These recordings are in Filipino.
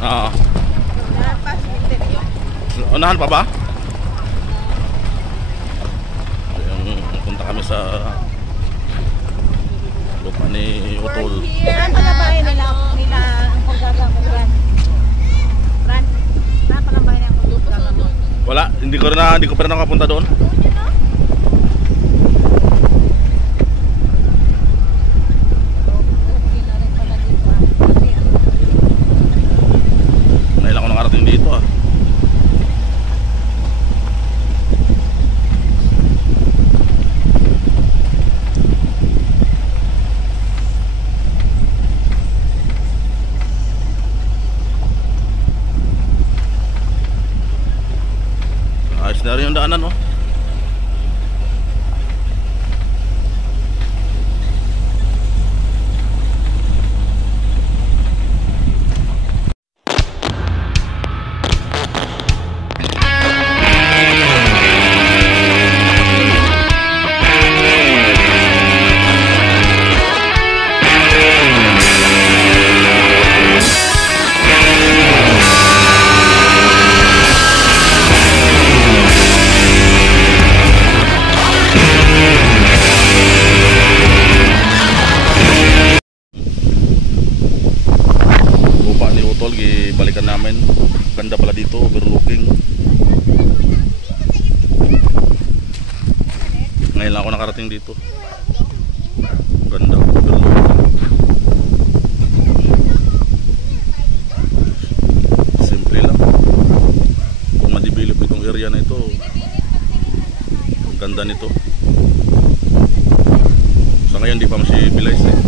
Oo. Unahan pa, cemetery. Unahan pa ba? Punta kami sa lupa ni Utol. Saan pala bahay nila ang paggagamot yan? Fran? Saan pala bahay nila ang paggagamot? Wala, hindi ko pa rin nakapunta doon. Nailang ko nakarating dito ah. Ayos na rin yung daanan, no? Balikan namin. Ganda pala dito, overlooking. Ngayon lang ako nakarating dito. Ganda, overlooking. Simple lang. Kung madibilip itong area na ito, ang ganda nito. Sa ngayon di pa masibilize eh.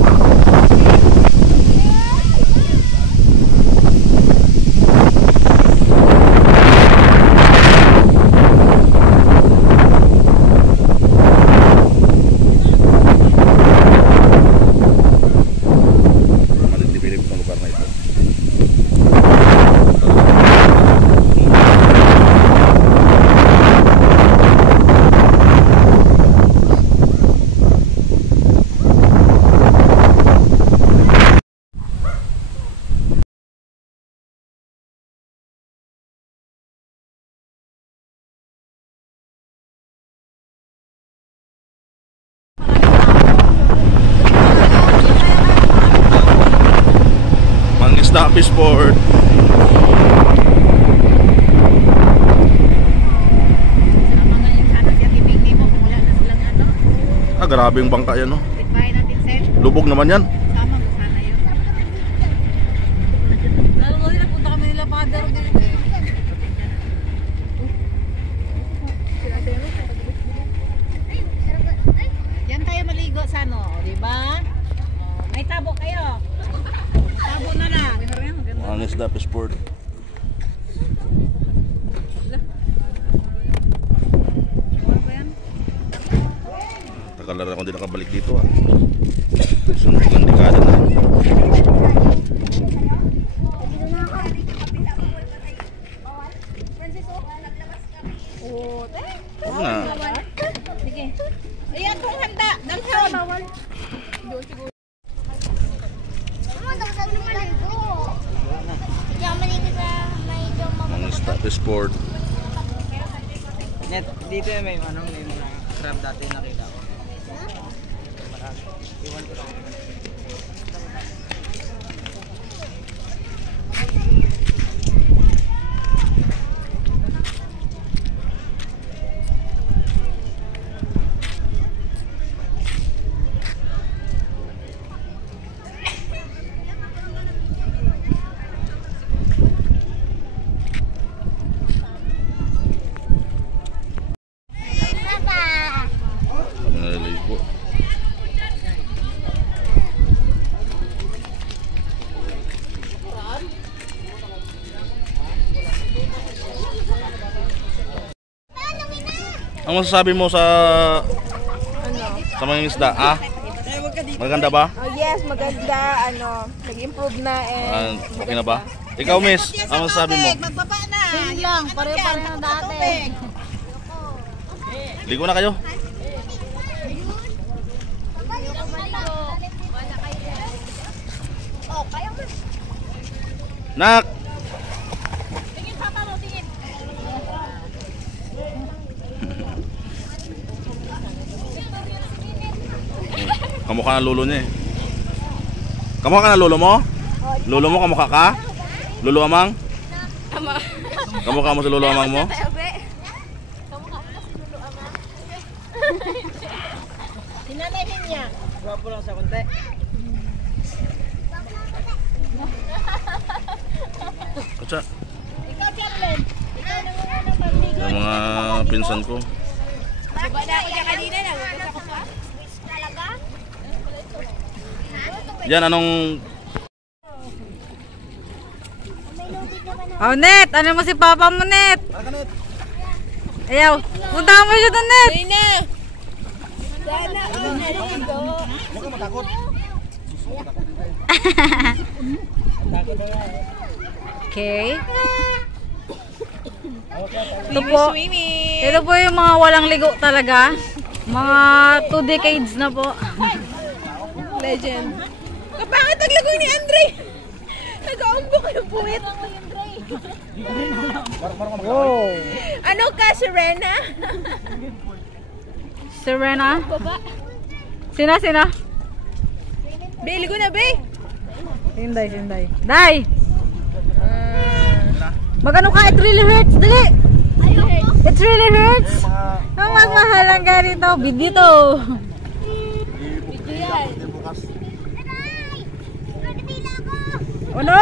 Mangisda Fishport. Ah, grabe yung bangka yan, no? Lubog naman yan. Sama mo sana yun. Lalo ko nila, punta kami nila father. Yan tayo maligo sa ano, di ba? May tabo kayo. Tabo na lang. Mangisda Fishport. Tagal na rin ako din nakabalik dito ah. Isang ilang dekada na. Oo na. Sige. Ayan kung handa. Dalhan. Bawal. Doon siguro. Mangisda Fishport. Dito may anong may mga crab dati nakita ko. Marami. Iwan ko lang. Naliligo. Ang masasabi mo sa mga isda, ah? Maganda ba? Oh, yes, maganda. Nag-improve na okay na ba? Ikaw, miss, ang masasabi mo? Magbaba na. Same lang, pareho-pareho na dati. Ligo na kayo? Nak! Kamukha ng lolo niya eh. Kamukha ka ng lolo mo? Lolo mo, kamukha ka? Lolo Amang? Ama. Kamukha mo sa lolo Amang mo? Sinanay din niya. Gwapo lang sa konti. Katsa, Ikaw, Charlen. Ikaw nangunguna pamigod. yung mga pinsan ko. Diba na ako niya kanina? Nagugas ako pa? Talaga? Yan, anong... Oh, Net! Ano mo si Papa mo, Net? Ayaw. Punta mo siya doon, Net! Sana! Sana! Naligo! Huwag ka matakot. Okay. Ito po yung mga walang ligo talaga. Mga 2 decades na po. Legend. Kapangit ang lagoy ni Andre! Nag-aumbok yung puwit. Ano ka, Serena? Serena? Baba. Sina? Bili ko na, be. Sinday. Day! Magano ka? It really hurts. Dali! It really hurts. Ang magmahal ang ganito. Video to. Video yan. Ano?